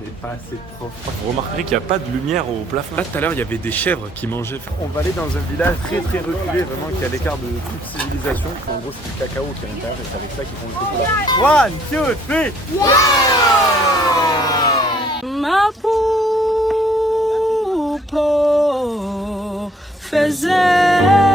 On n'est pas assez de profs. Vous remarquerez qu'il n'y a pas de lumière au plafond. Là, tout à l'heure, il y avait des chèvres qui mangeaient. On va aller dans un village très très reculé, vraiment qui est à l'écart de toute civilisation. En gros, c'est du cacao qui est à l'intérieur et c'est avec ça qu'ils font le chocolat. 1, 2, 3. Mapupo faisait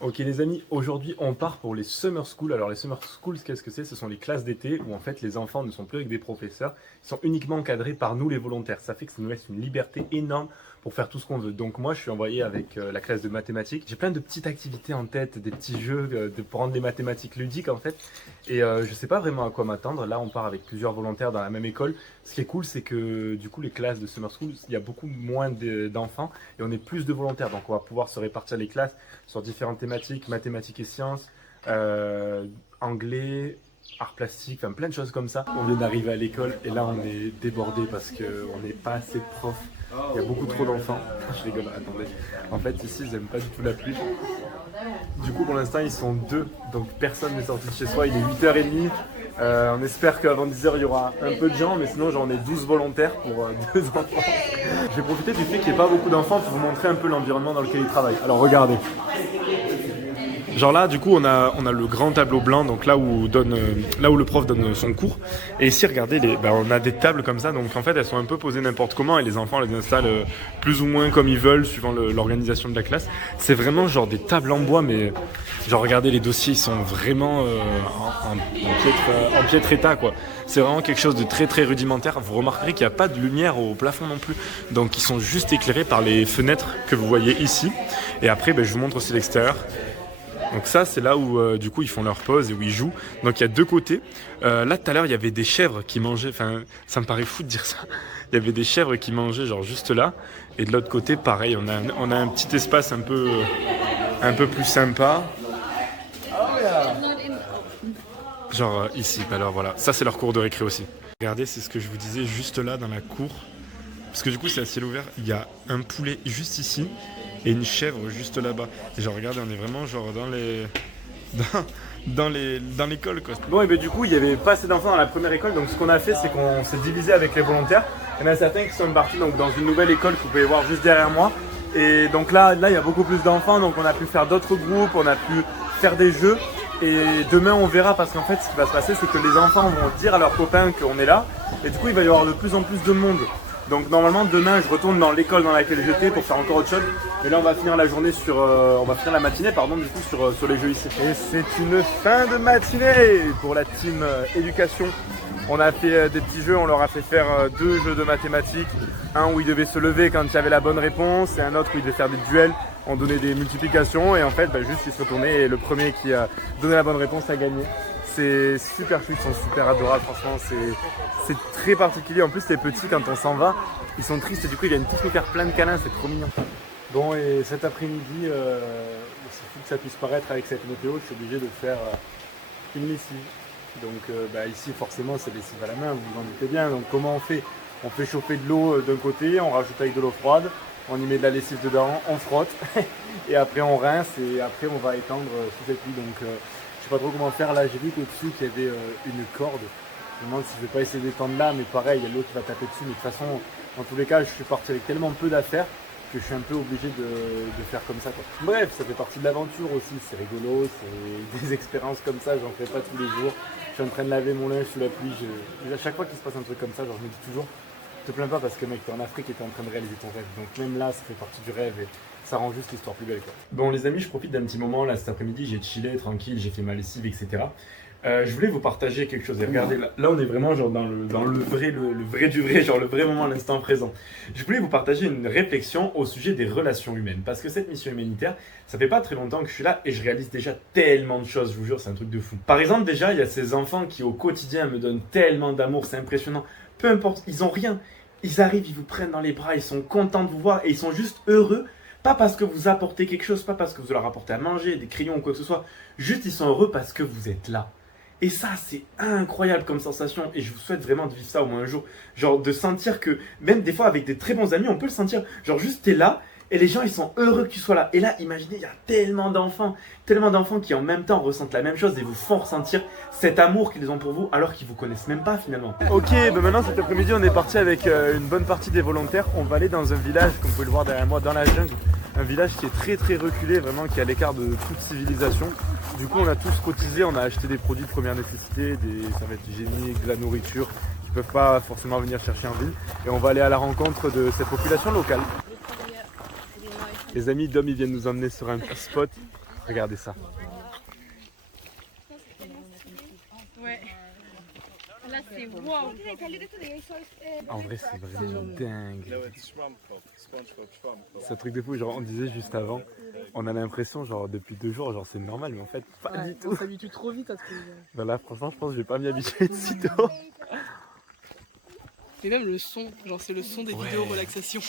Ok les amis, aujourd'hui on part pour les Summer School. Alors les Summer Schools, qu'est-ce que c'est? Ce sont les classes d'été où en fait les enfants ne sont plus avec des professeurs, ils sont uniquement encadrés par nous les volontaires. Ça fait que ça nous laisse une liberté énorme pour faire tout ce qu'on veut. Donc moi je suis envoyé avec la classe de mathématiques. J'ai plein de petites activités en tête, des petits jeux pour rendre les mathématiques ludiques en fait. Et je sais pas vraiment à quoi m'attendre. Là on part avec plusieurs volontaires dans la même école. Ce qui est cool c'est que du coup les classes de Summer School, il y a beaucoup moins d'enfants et on est plus de volontaires. Donc on va pouvoir se répartir les classes sur différentes thématiques, mathématiques et sciences, anglais, arts plastiques, enfin plein de choses comme ça. On vient d'arriver à l'école et là on est débordé parce qu'on n'est pas assez de profs. Il y a beaucoup trop d'enfants. Je rigole, attendez. En fait ici ils n'aiment pas du tout la pluie. Du coup pour l'instant ils sont deux, donc personne n'est sorti de chez soi, il est 8h30. On espère qu'avant 10h il y aura un peu de gens, mais sinon j'en ai 12 volontaires pour 2 enfants. Je vais profiter du fait qu'il n'y ait pas beaucoup d'enfants pour vous montrer un peu l'environnement dans lequel ils travaillent. Alors regardez. Genre là, du coup, on a le grand tableau blanc, donc là où le prof donne son cours. Et ici, regardez, on a des tables comme ça, donc en fait, elles sont un peu posées n'importe comment et les enfants les installent plus ou moins comme ils veulent, suivant l'organisation de la classe. C'est vraiment genre des tables en bois, mais genre regardez, les dossiers, ils sont vraiment en piètre état, quoi. C'est vraiment quelque chose de très très rudimentaire. Vous remarquerez qu'il n'y a pas de lumière au plafond non plus, donc ils sont juste éclairés par les fenêtres que vous voyez ici. Et après, je vous montre aussi l'extérieur. Donc ça c'est là où du coup ils font leur pause et où ils jouent. Donc il y a deux côtés. Là tout à l'heure il y avait des chèvres qui mangeaient, enfin ça me paraît fou de dire ça. Il y avait des chèvres qui mangeaient genre juste là. Et de l'autre côté pareil, on a un petit espace un peu plus sympa. Genre ici, alors voilà, ça c'est leur cour de récré aussi. Regardez, c'est ce que je vous disais juste là dans la cour. Parce que du coup c'est à ciel ouvert, il y a un poulet juste ici. Et une chèvre juste là-bas. Et genre regardez, on est vraiment genre dans l'école quoi. Bon et du coup il y avait pas assez d'enfants dans la première école, donc ce qu'on a fait c'est qu'on s'est divisé avec les volontaires. Il y en a certains qui sont partis donc dans une nouvelle école que vous pouvez voir juste derrière moi. Et donc là il y a beaucoup plus d'enfants, donc on a pu faire d'autres groupes, on a pu faire des jeux. Et demain on verra, parce qu'en fait ce qui va se passer c'est que les enfants vont dire à leurs copains qu'on est là. Et du coup il va y avoir de plus en plus de monde. Donc normalement demain je retourne dans l'école dans laquelle j'étais pour faire encore autre chose. Mais là on va finir la journée on va finir la matinée du coup sur les jeux ici. Et c'est une fin de matinée pour la team éducation. On a fait des petits jeux, on leur a fait faire 2 jeux de mathématiques. Un où ils devaient se lever quand il y avait la bonne réponse et un autre où ils devaient faire des duels. On donnait des multiplications et en fait juste ils se retournaient et le premier qui a donné la bonne réponse a gagné. C'est super chouette, ils sont super adorables, franchement c'est très particulier. En plus les petits quand on s'en va, ils sont tristes et du coup ils viennent tous nous faire plein de câlins, c'est trop mignon. Bon et cet après-midi, c'est fou que ça puisse paraître avec cette météo, je suis obligé de faire une lessive. Donc ici forcément c'est lessive à la main, vous vous en doutez bien. Donc comment on fait? On fait chauffer de l'eau d'un côté, on rajoute avec de l'eau froide, on y met de la lessive dedans, on frotte et après on rince et après on va étendre sous cette pluie. Donc je sais pas trop comment faire. Là j'ai vu qu'au-dessus qu'il y avait une corde. Je me demande si je vais pas essayer d'étendre là, mais pareil, il y a l'eau qui va taper dessus. Mais de toute façon, dans tous les cas, je suis parti avec tellement peu d'affaires que je suis un peu obligé de faire comme ça, quoi. Bref, ça fait partie de l'aventure aussi, c'est rigolo, c'est des expériences comme ça, j'en fais pas tous les jours. Je suis en train de laver mon linge sous la pluie. À chaque fois qu'il se passe un truc comme ça, genre, je me dis toujours, te plains pas parce que mec, t'es en Afrique et t'es en train de réaliser ton rêve. Donc même là, ça fait partie du rêve et ça rend juste l'histoire plus belle, quoi. Bon les amis, je profite d'un petit moment là cet après-midi, j'ai chillé tranquille, j'ai fait ma lessive, etc. Je voulais vous partager quelque chose. Et regardez, là on est vraiment genre dans le vrai du vrai, genre le vrai moment, l'instant présent. Je voulais vous partager une réflexion au sujet des relations humaines. Parce que cette mission humanitaire, ça fait pas très longtemps que je suis là et je réalise déjà tellement de choses, je vous jure, c'est un truc de fou. Par exemple, déjà, il y a ces enfants qui au quotidien me donnent tellement d'amour, c'est impressionnant. Peu importe, ils ont rien. ils arrivent, ils vous prennent dans les bras, ils sont contents de vous voir et ils sont juste heureux. Pas parce que vous apportez quelque chose, pas parce que vous leur apportez à manger, des crayons ou quoi que ce soit. Juste, ils sont heureux parce que vous êtes là. Et ça, c'est incroyable comme sensation. Et je vous souhaite vraiment de vivre ça au moins un jour. Genre, de sentir que, même des fois avec des très bons amis, on peut le sentir. Genre, juste, t'es là. Et les gens, ils sont heureux que tu sois là. Et là, imaginez, il y a tellement d'enfants qui en même temps ressentent la même chose et vous font ressentir cet amour qu'ils ont pour vous alors qu'ils vous connaissent même pas finalement. Ok, ben maintenant cet après-midi, on est parti avec une bonne partie des volontaires. On va aller dans un village, comme vous pouvez le voir derrière moi, dans la jungle. Un village qui est très très reculé, vraiment qui est à l'écart de toute civilisation. Du coup, on a tous cotisé, on a acheté des produits de première nécessité, des serviettes hygiéniques, de la nourriture, qui ne peuvent pas forcément venir chercher en ville. Et on va aller à la rencontre de cette population locale. Les amis, Dom, ils viennent nous emmener sur un spot. Regardez ça. Ouais. Là, c'est wow. En vrai, c'est vraiment dingue. C'est un truc de fou. Genre, on disait juste avant, on a l'impression, genre, depuis 2 jours, genre, c'est normal, mais en fait, pas du tout. On s'habitue trop vite à ce que. Ben là, franchement, je pense que je vais pas m'y habituer de sitôt. Mais même le son, genre, c'est le son des vidéos relaxation.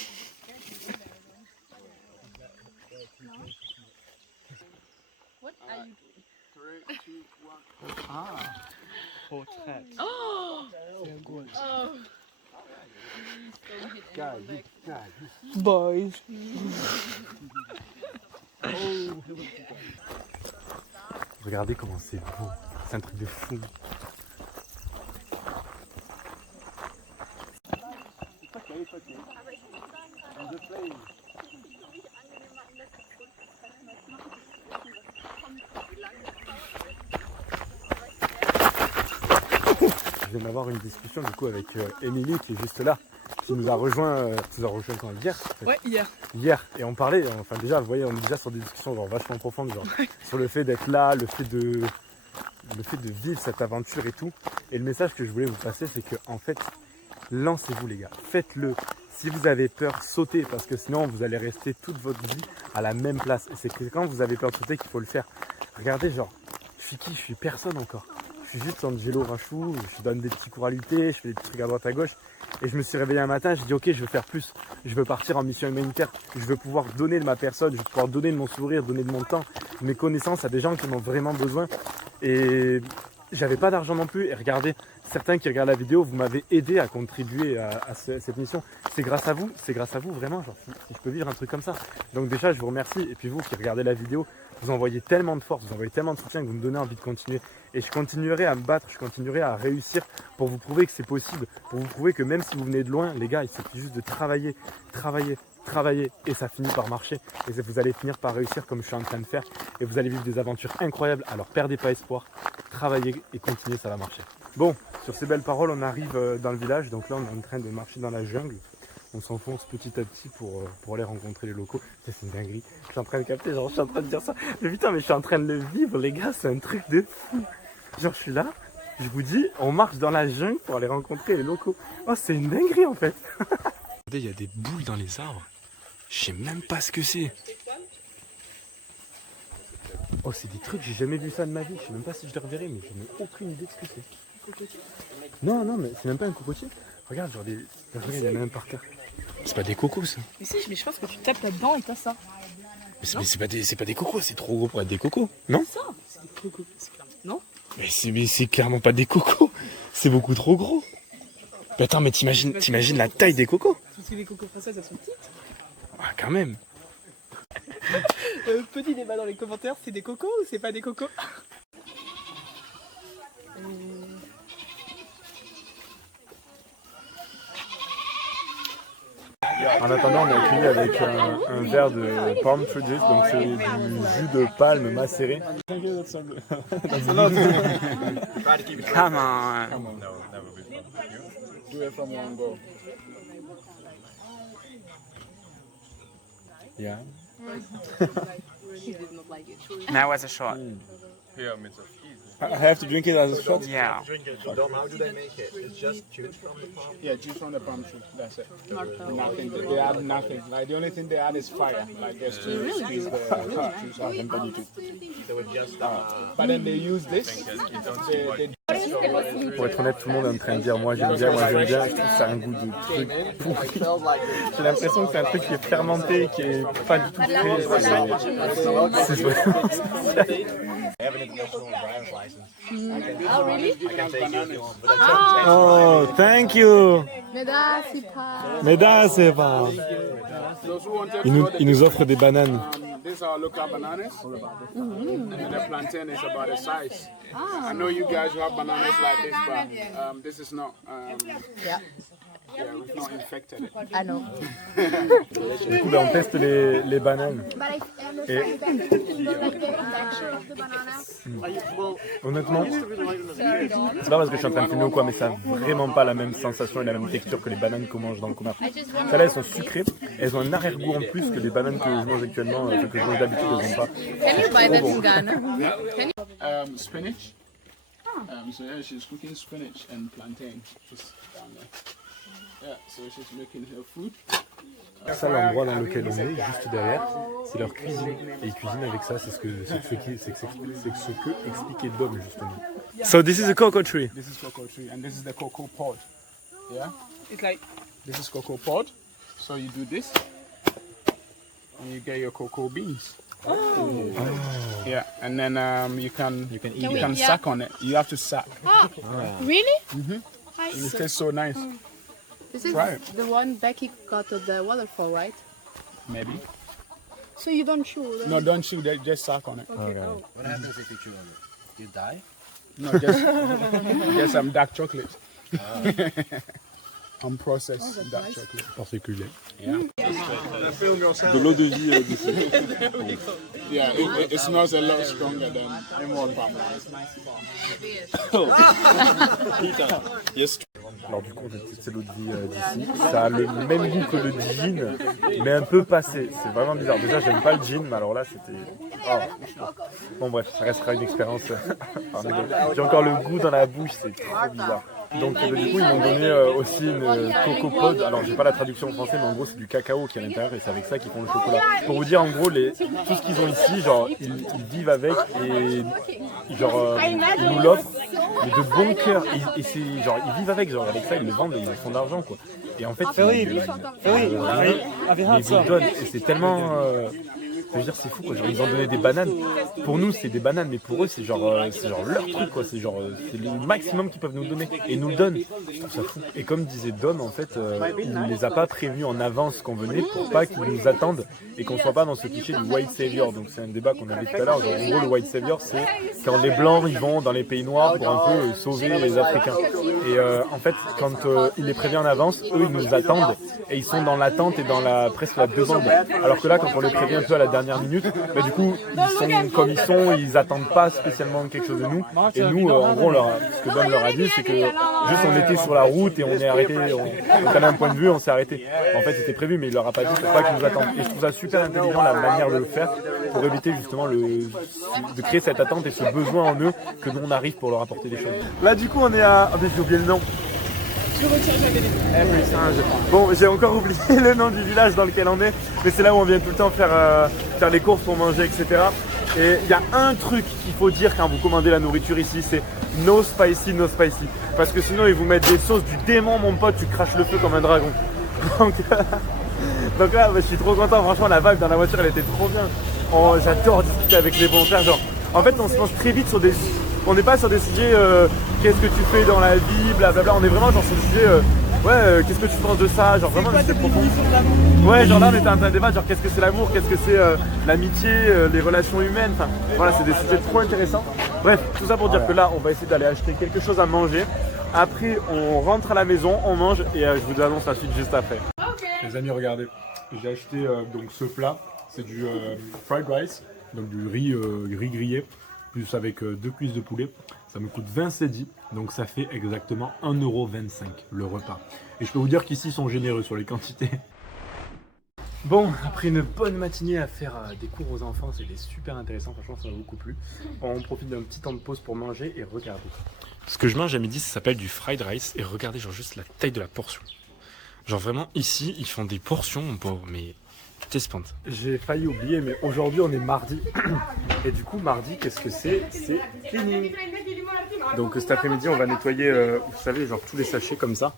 Boys. Regardez comment c'est beau. C'est un truc de fou. Je viens d'avoir une discussion du coup avec Émilie qui est juste là, qui nous a rejoint, quand hier. En fait. Ouais, hier. Hier, et on parlait, enfin déjà, vous voyez, on est déjà sur des discussions genre vachement profondes, genre sur le fait d'être là, le fait de vivre cette aventure et tout. Et le message que je voulais vous passer, c'est que en fait, lancez-vous les gars, faites-le. Si vous avez peur, sautez, parce que sinon vous allez rester toute votre vie à la même place. Et c'est que quand vous avez peur de sauter qu'il faut le faire. Regardez, genre, je suis qui? Je suis personne encore. Je suis juste Angelo Rachou, je donne des petits cours à l'UT, je fais des petits trucs à droite à gauche. Et je me suis réveillé un matin, j'ai dit ok, je veux faire plus. Je veux partir en mission humanitaire. Je veux pouvoir donner de ma personne, je veux pouvoir donner de mon sourire, donner de mon temps, de mes connaissances à des gens qui en ont vraiment besoin. Et j'avais pas d'argent non plus. Et regardez, certains qui regardent la vidéo, vous m'avez aidé à contribuer à cette mission. C'est grâce à vous vraiment, genre, si je peux vivre un truc comme ça. Donc déjà, je vous remercie. Et puis vous qui regardez la vidéo, vous envoyez tellement de force, vous envoyez tellement de soutien que vous me donnez envie de continuer. Et je continuerai à me battre, je continuerai à réussir pour vous prouver que c'est possible, pour vous prouver que même si vous venez de loin, les gars, il suffit juste de travailler, et ça finit par marcher. Et vous allez finir par réussir comme je suis en train de faire. Et vous allez vivre des aventures incroyables. Alors perdez pas espoir, travaillez et continuez, ça va marcher. Bon, sur ces belles paroles, on arrive dans le village. Donc là, on est en train de marcher dans la jungle. On s'enfonce petit à petit pour aller rencontrer les locaux. C'est une dinguerie. Je suis en train de capter, genre je suis en train de dire ça. Mais putain, mais je suis en train de le vivre, les gars, c'est un truc de fou. Genre je suis là, je vous dis, on marche dans la jungle pour aller rencontrer les locaux. Oh, c'est une dinguerie en fait. Regardez, il y a des boules dans les arbres. Je sais même pas ce que c'est. Oh, c'est des trucs, j'ai jamais vu ça de ma vie. Je sais même pas si je les reverrai, mais je n'ai aucune idée de ce que c'est. Non, mais c'est même pas un cocotier. Regarde, genre des. Regarde, il y en a un par terre. C'est pas des cocos ça. Mais si, mais je pense que tu tapes là-dedans et t'as ça. Mais c'est pas des cocos, c'est trop gros pour être des cocos, non? C'est ça, c'est des cocos, c'est clairement. Non? Mais c'est clairement pas des cocos. C'est beaucoup trop gros. Mais attends, mais t'imagines la taille des cocos? Parce que les cocos françaises, elles sont petites. Ah, quand même. Petit débat dans les commentaires, c'est des cocos ou c'est pas des cocos? En attendant, on est accueilli avec un verre de palm fruit juice, donc c'est du jus de palme macéré. Come on. Do it from one go. Yeah. That was a shot. I have to drink it as a shot? Yeah. How do they make it? It's just juice from the palm? Yeah, juice from the palm tree. That's it. Nothing. They add nothing. Like the only thing they add is fire. Like just to squeeze the juice out. They would just But then they use this. They Pour être honnête, tout le monde est en train de dire moi j'aime bien, moi j'aime bien. Je trouve que ça a un goût de truc pourri. J'ai l'impression que c'est un truc qui est fermenté, qui est pas du tout frais. C'est vraiment... Oh, thank you. Mesdames, c'est pas. Il nous offre des bananes. These are local bananas, and the plantain is about the size. I know you guys have bananas like this, but this is not. Yeah, we've not infected it. I know. Du coup, on teste les bananes. Et honnêtement, c'est pas parce que je suis en train de filmer ou quoi, mais ça n'a vraiment pas la même sensation et la même texture que les bananes qu'on mange dans le commerce. Celles-là, elles sont sucrées, elles ont un arrière-goût en plus que les bananes que je mange actuellement, que je mange d'habitude, elles n'ont pas. Can you buy that in Ghana? Spinach. So yeah, she's cooking spinach and plantain just down there. Yeah, so she's making her food. Ça, l'endroit dans lequel on est, juste derrière, c'est leur cuisine. Et ils cuisinent avec ça, c'est ce que expliquait Dom justement. So this is a cocoa tree. This is cocoa tree, and this is the cocoa pod. Yeah, It's like this is cocoa pod. So you do this, and you get your cocoa beans. Oh. Yeah, and then you can suck on it. You have to suck. Really? It tastes so nice. This is Try it. the one Becky got at the waterfall, right? Maybe. So you don't chew? No, don't chew. Just suck on it. Okay. Oh. What happens if you chew on it? You die? No, just some dark chocolate. Unprocessed dark chocolate. Particulier. Yeah. De l'eau de vie d'ici. Yeah, it smells a lot stronger than emerald palm Yes. Alors du coup, c'est l'eau de vie d'ici. Ça a le même goût que le gin, mais un peu passé. C'est vraiment bizarre. Déjà, j'aime pas le gin, mais alors là, c'était... Oh. Bon bref, ça restera une expérience. J'ai encore le goût dans la bouche, c'est trop bizarre. Donc du coup, ils m'ont donné aussi une coco pod. Alors, j'ai pas la traduction en français, mais en gros, c'est du cacao qui est à l'intérieur et c'est avec ça qu'ils font le chocolat. Pour vous dire, en gros, tout ce qu'ils ont ici, genre, ils vivent avec et genre, ils nous l'offrent, mais de bon cœur. Et c'est genre, ils vivent avec, genre, avec ça, ils le vendent et ils font de l'argent, quoi. Et en fait, ils vous le donnent et c'est tellement... Je veux dire, c'est fou quoi. Genre, ils ont donné des bananes. Pour nous, c'est des bananes, mais pour eux, c'est genre leur truc quoi. C'est le maximum qu'ils peuvent nous donner et ils nous le donnent. Je trouve ça fou. Et comme disait Dom, en fait, il ne les a pas prévenus en avance qu'on venait pour pas qu'ils nous attendent et qu'on soit pas dans ce cliché du white savior. Donc c'est un débat qu'on avait tout à l'heure. En gros, le white savior, c'est quand les blancs ils vont dans les pays noirs pour un peu sauver les Africains. Et en fait, quand il les prévient en avance, eux ils nous attendent et ils sont dans l'attente et dans presque la demande. Alors que là, quand on les prévient un peu à la dernière minute, bah du coup ils sont comme ils sont, ils attendent pas spécialement quelque chose de nous. Et nous, en gros, ce que Dom leur a dit, c'est que juste on était sur la route et on est arrêté, on avait un point de vue, on s'est arrêté. En fait, c'était prévu, mais il leur a pas dit pour pas qu'ils nous attendent. Et je trouve ça super intelligent la manière de le faire pour éviter justement de créer cette attente et ce besoin en eux que nous on arrive pour leur apporter des choses. Là, du coup, on est à... Ah, mais j'ai oublié le nom. Bon, j'ai encore oublié le nom du village dans lequel on est, mais c'est là où on vient tout le temps faire les courses pour manger, etc. Et il y a un truc qu'il faut dire quand vous commandez la nourriture ici, c'est no spicy, no spicy. Parce que sinon ils vous mettent des sauces du démon, mon pote, tu craches le feu comme un dragon. Donc là, je suis trop content, franchement la vibe dans la voiture elle était trop bien. J'adore discuter avec les volontaires, genre en fait on se lance très vite sur des... On n'est pas sur des sujets qu'est-ce que tu fais dans la vie, blablabla, on est vraiment genre sur des sujets qu'est-ce que tu penses de ça, genre vraiment c'est profond. Ouais, genre là on était en train de débattre, genre qu'est-ce que c'est l'amour, qu'est-ce que c'est l'amitié, les relations humaines, enfin voilà, c'est des sujets trop intéressants. Bref, tout ça pour dire que là on va essayer d'aller acheter quelque chose à manger. Après on rentre à la maison, on mange et je vous annonce la suite juste après. Les amis, regardez, j'ai acheté donc ce plat, c'est du fried rice, donc du riz grillé. Plus avec 2 cuisses de poulet, ça me coûte 20 cedi, donc ça fait exactement 1,25 € le repas. Et je peux vous dire qu'ici ils sont généreux sur les quantités. Bon, après une bonne matinée à faire des cours aux enfants, c'était super intéressant, franchement ça m'a beaucoup plu. On profite d'un petit temps de pause pour manger et regarder. Ce que je mange à midi, ça s'appelle du fried rice, et regardez genre juste la taille de la portion. Genre vraiment ici, ils font des portions, mon pauvre, mais... J'ai failli oublier, mais aujourd'hui on est mardi. Et du coup, mardi, qu'est-ce que c'est? C'est cleaning. Donc cet après-midi, on va nettoyer, vous savez, genre tous les sachets comme ça.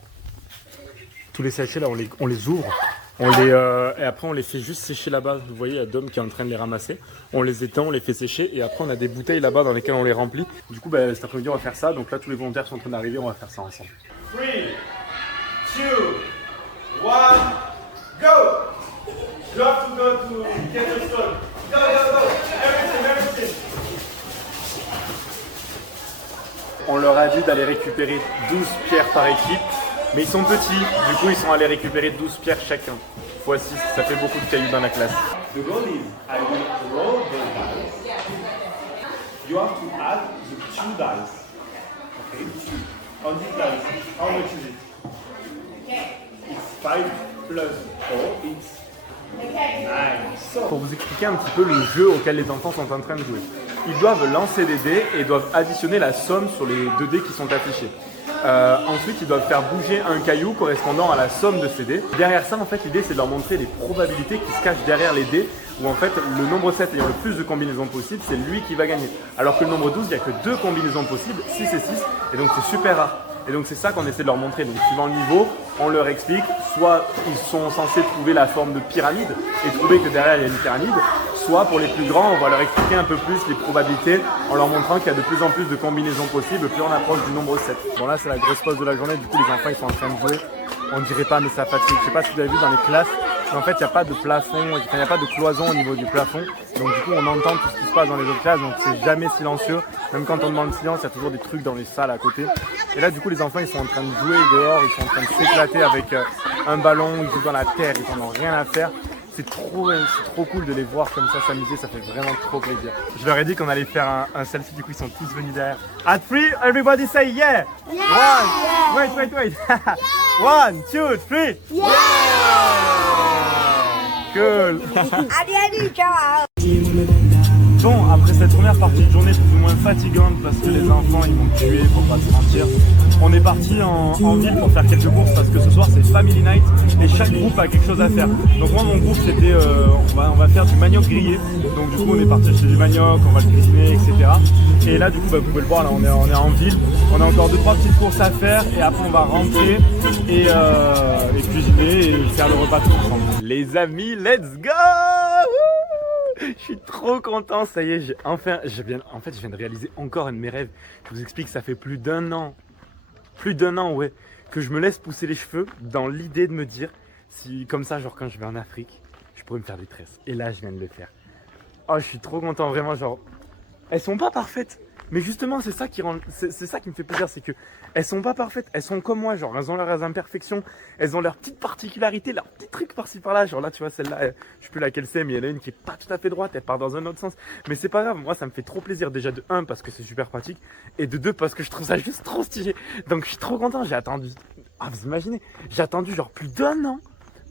Tous les sachets là, on les ouvre. Et après on les fait juste sécher là-bas. Vous voyez, il y a Dom qui est en train de les ramasser. On les étend, on les fait sécher et après on a des bouteilles là-bas dans lesquelles on les remplit. Du coup, cet après-midi on va faire ça. Donc là tous les volontaires sont en train d'arriver, on va faire ça ensemble. 3, 2, 1, go! You have to go to get the stone. Go, go, go! Everything. On leur a dit d'aller récupérer 12 pierres par équipe. Mais ils sont petits, du coup ils sont allés récupérer 12 pierres chacun. Fois 6, ça fait beaucoup de cailloux dans la classe. The goal is, I will roll the dice. You have to add the 2 dice. Okay? On this dice, how much is it? It's 5 plus 4, it's 9. Pour vous expliquer un petit peu le jeu auquel les enfants sont en train de jouer. Ils doivent lancer des dés et doivent additionner la somme sur les 2 dés qui sont affichés. Ensuite, ils doivent faire bouger un caillou correspondant à la somme de ces dés. Derrière ça, en fait, l'idée c'est de leur montrer les probabilités qui se cachent derrière les dés, où en fait, le nombre 7 ayant le plus de combinaisons possibles, c'est lui qui va gagner. Alors que le nombre 12, il n'y a que 2 combinaisons possibles, 6 et 6, et donc c'est super rare. Et donc c'est ça qu'on essaie de leur montrer. Donc suivant le niveau, on leur explique, soit ils sont censés trouver la forme de pyramide et trouver que derrière il y a une pyramide, soit pour les plus grands, on va leur expliquer un peu plus les probabilités en leur montrant qu'il y a de plus en plus de combinaisons possibles plus on approche du nombre 7. Bon là c'est la grosse pause de la journée, du coup les enfants ils sont en train de jouer. On dirait pas mais ça fatigue. Je sais pas si vous avez vu dans les classes, mais en fait il n'y a pas de plafond, il n'y a pas de cloison au niveau du plafond. Donc du coup on entend tout ce qui se passe dans les autres classes, donc c'est jamais silencieux. Même quand on demande silence, il y a toujours des trucs dans les salles à côté. Et là du coup les enfants ils sont en train de jouer dehors, ils sont en train de s'éclater avec un ballon, ils jouent dans la terre, ils n'en ont rien à faire. C'est trop cool de les voir comme ça s'amuser, ça fait vraiment trop plaisir. Je leur ai dit qu'on allait faire un selfie, du coup ils sont tous venus derrière. At 3, everybody say yeah! Yeah! Wait! 1, 2, 3! Yeah! Cool! Bon, après cette première partie de journée plus ou moins fatigante parce que les enfants ils m'ont tué, faut pas se mentir, on est parti en ville pour faire quelques courses parce que ce soir c'est Family Night et chaque groupe a quelque chose à faire. Donc moi mon groupe c'était on va faire du manioc grillé, donc du coup on est parti acheter du manioc, on va le cuisiner, etc. Et là du coup vous pouvez le voir, là on est en ville, on a encore 2-3 petites courses à faire et après on va rentrer et cuisiner et faire le repas tous ensemble. Les amis, let's go! Je suis trop content, ça y est, je viens de réaliser encore un de mes rêves. Je vous explique, ça fait plus d'un an, ouais, que je me laisse pousser les cheveux dans l'idée de me dire, si comme ça, genre quand je vais en Afrique, je pourrais me faire des tresses. Et là, je viens de le faire. Oh, je suis trop content, vraiment, genre, elles sont pas parfaites. Mais justement, c'est ça qui me fait plaisir, c'est que elles sont pas parfaites, elles sont comme moi, genre elles ont leurs imperfections, elles ont leurs petites particularités, leurs petits trucs par-ci par-là. Genre là, tu vois, celle-là, je sais plus laquelle c'est, mais il y en a une qui est pas tout à fait droite, elle part dans un autre sens. Mais c'est pas grave, moi ça me fait trop plaisir, déjà de 1 parce que c'est super pratique, et de 2 parce que je trouve ça juste trop stylé. Donc je suis trop content, j'ai attendu, vous imaginez, j'ai attendu genre plus d'1 an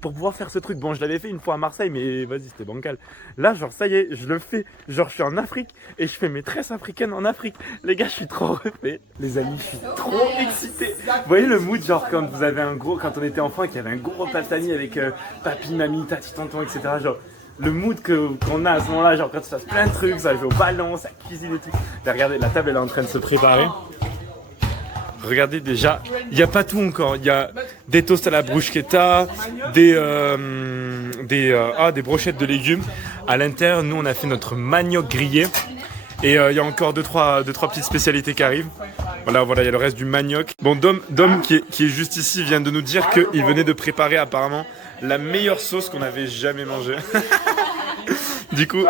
pour pouvoir faire ce truc. Bon, je l'avais fait une fois à Marseille, mais vas-y, c'était bancal. Là, genre, ça y est, je le fais. Genre, je suis en Afrique et je fais mes tresses africaines en Afrique. Les gars, je suis trop refait. Les amis, je suis trop excité. Vous voyez le mood, genre, quand vous avez quand on était enfant et qu'il y avait un gros repas de famille avec papy, mamie, tati, tonton, etc. Genre, le mood qu'on a à ce moment-là, genre, quand tu fasses plein de trucs, ça joue au ballon, ça cuisine et tout. Là, regardez, la table, elle est en train de se préparer. Regardez déjà, il n'y a pas tout encore. Il y a des toasts à la bruschetta, des brochettes de légumes. À l'intérieur, nous, on a fait notre manioc grillé. Et il y a encore 2-3 petites spécialités qui arrivent. Voilà, il y a le reste du manioc. Bon, Dom qui est juste ici, vient de nous dire qu'il venait de préparer apparemment la meilleure sauce qu'on avait jamais mangée. Du coup,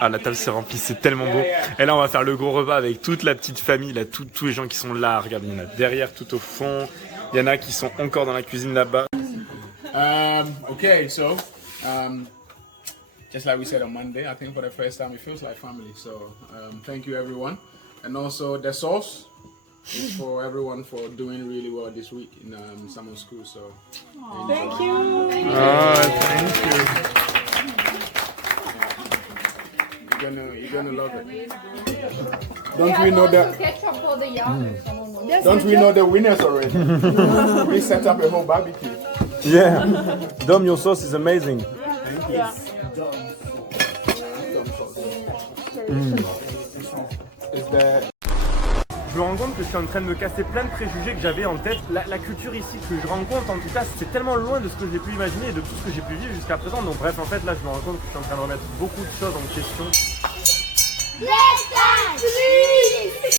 la table s'est remplie, c'est tellement beau. Et là, on va faire le gros repas avec toute la petite famille, là, tous les gens qui sont là. Regardez, il y en a derrière, tout au fond. Il y en a qui sont encore dans la cuisine là-bas. Okay, so just like we said on Monday, I think for the first time it feels like family. So thank you everyone, and also the sauce is for everyone for doing really well this week in summer school. So Thank you. Thank you. You're gonna love it. Don't we know that? Don't we know the winners already? We set up a whole barbecue. Yeah, Dom, your sauce is amazing. Thank you. Je me rends compte que je suis en train de me casser plein de préjugés que j'avais en tête. La culture ici que je rencontre, en tout cas, c'est tellement loin de ce que j'ai pu imaginer et de tout ce que j'ai pu vivre jusqu'à présent. Donc bref, en fait, là, je me rends compte que je suis en train de remettre beaucoup de choses en question.